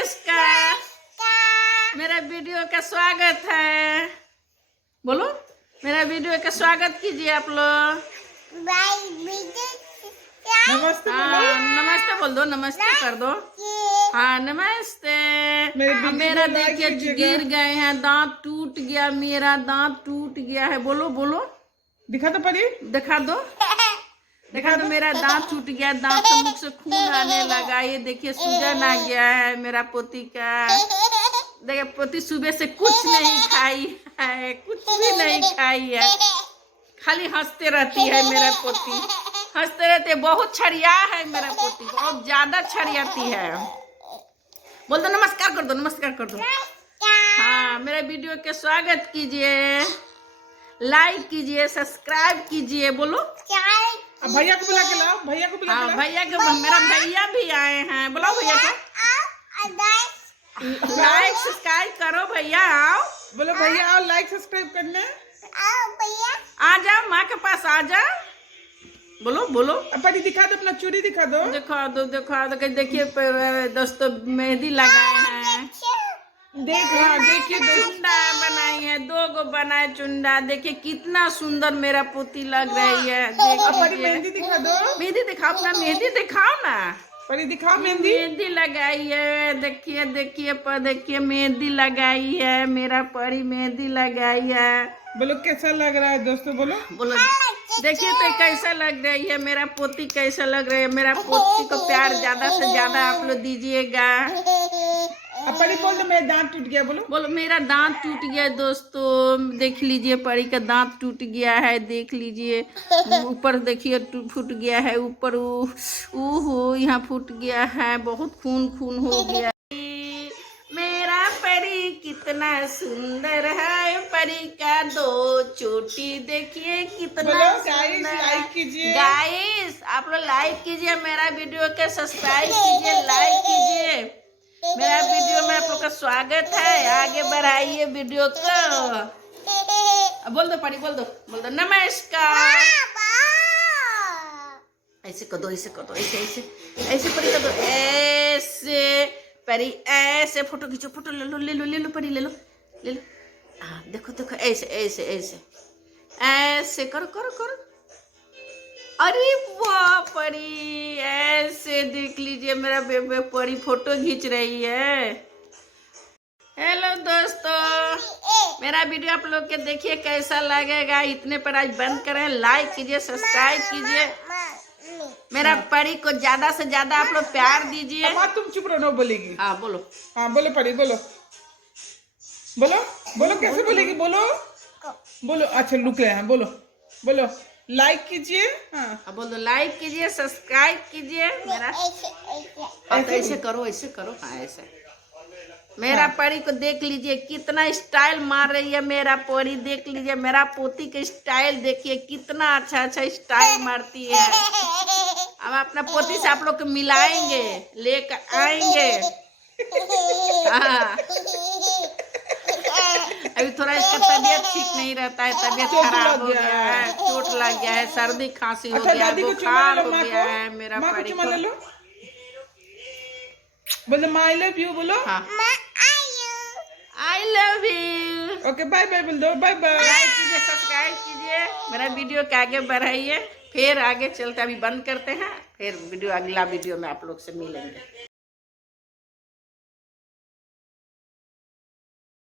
नमस्कार। मेरा वीडियो का स्वागत है। बोलो मेरा वीडियो का स्वागत कीजिए आप लोग। नमस्ते हाँ नमस्ते बोल दो, नमस्ते कर दो। हाँ नमस्ते। मेरा देखिए गिर गए हैं, दांत टूट गया, मेरा दांत टूट गया है। बोलो बोलो, दिखा दो परी, दिखा दो, देखा तो मेरा दांत टूट गया, दांत से मुख से खून आने लगा। ये देखिए सूजन आ गया है मेरा पोती का। देखिए पोती सुबह से कुछ नहीं खाई है, कुछ भी नहीं खाई है, खाली हंसते रहती है मेरा पोती, हंसते रहते। बहुत छड़िया है मेरा पोती, बहुत ज्यादा छड़ियाती है। बोल दो नमस्कार कर दो, नमस्कार कर दो। हाँ मेरा वीडियो के स्वागत कीजिए, लाइक कीजिए, सब्सक्राइब कीजिए। बोलो भैया को बुला के लाओ, भैया को बुला के लाओ। भैया के, मेरा भैया भी आए हैं। बुलाओ भैया को, लाइक सब्सक्राइब करो भैया। आओ बोलो भैया आओ लाइक सब्सक्राइब करने। आ जाओ माँ के पास, आ जाओ। बोलो बोलो, परी दिखा दो, अपना चूड़ी दिखा दो, दिखा दो, दिखा दो। देखिए दोस्तों मेहंदी लगाए हैं, देखिए चुंडा बनाई है, 2 गो बनाए चुंडा। देखिए कितना सुंदर मेरा पोती लग रही है। परी मेहंदी दिखा दो, मेहंदी दिखाओ, अपना मेहंदी दिखाओ ना। परी दिखाओ मेहंदी। मेहंदी लगाई है, देखिए देखिए देखिए मेहंदी लगाई है, मेरा परी मेहंदी लगाई है। बोलो कैसा लग रहा है दोस्तों, बोलो बोलो देखिए तो कैसा लग रही है मेरा पोती, कैसा लग रही है। मेरा पोती को प्यार ज्यादा से ज्यादा आप लोग दीजिएगा। परी बोल दो मेरा दांत टूट गया। बोलो बोलो मेरा दांत टूट गया है दोस्तों, देख लीजिए परी का दांत टूट गया है, देख लीजिए। ऊपर देखिए फूट गया है, ऊपर हो यहाँ फूट गया है, बहुत खून खून हो गया। मेरा परी कितना सुंदर है, परी का 2 चोटी देखिए कितना सुंदर है। गाइस आप लोग लाइक कीजिए, मेरा वीडियो के सब्सक्राइब कीजिए, लाइक कीजिए। मेरा वीडियो में आप लोग का स्वागत है, आगे बढ़ाइए वीडियो को। बोल दो परी, बोल दो नमस्कार। ऐसे कर दो, ऐसे कर दो, ऐसे ऐसे ऐसे परी कर दो, ऐसे परी ऐसे। फोटो खींचो, फोटो ले लो ले लो ले लो परी, ले लो ले लो। हाँ देखो देखो, ऐसे ऐसे ऐसे ऐसे करो करो करो। अरे वाह परी, ऐसे देख लीजिए मेरा बेबे परी फोटो खींच रही है। हेलो दोस्तों, मेरा वीडियो आप लोग के देखिए कैसा लगेगा। इतने पर आज बंद करें, लाइक कीजिए, सब्सक्राइब कीजिए। मेरा परी को ज्यादा से ज्यादा आप लोग प्यार दीजिए। तुम चुप रहो, बोलेगी। हाँ बोलो, हाँ बोलो परी, बोलो बोलो बोलो, कैसे बोलेगी, बोलो बोलो। अच्छा रुक रहे हैं, बोलो बोलो लाइक कीजिए। हाँ बोल दो लाइक कीजिए, सब्सक्राइब कीजिए मेरा। हाँ तो ऐसे करो, ऐसे करो। हाँ ऐसे। मेरा परी को देख लीजिए कितना स्टाइल मार रही है मेरा परी, देख लीजिए मेरा पोती का स्टाइल देखिए कितना अच्छा अच्छा स्टाइल मारती है। अब अपना पोती से आप लोग को मिलाएंगे, लेकर आएंगे। हाँ अभी थोड़ा इसका तबीयत ठीक नहीं रहता है, तबीयत खराब हो गया है, चोट लग गया है, सर्दी खांसी हो गया, बुखार हो गया है मेरा परी को। बोलो आई लव यू, बोलो I love you. Okay bye bye बोल दो, बाय बाय। लाइक कीजिए, सब्सक्राइब कीजिए, मेरा वीडियो के आगे बढ़ाइए। फिर आगे चलते, अभी बंद करते हैं, फिर वीडियो अगला वीडियो में आप लोग से मिलेंगे।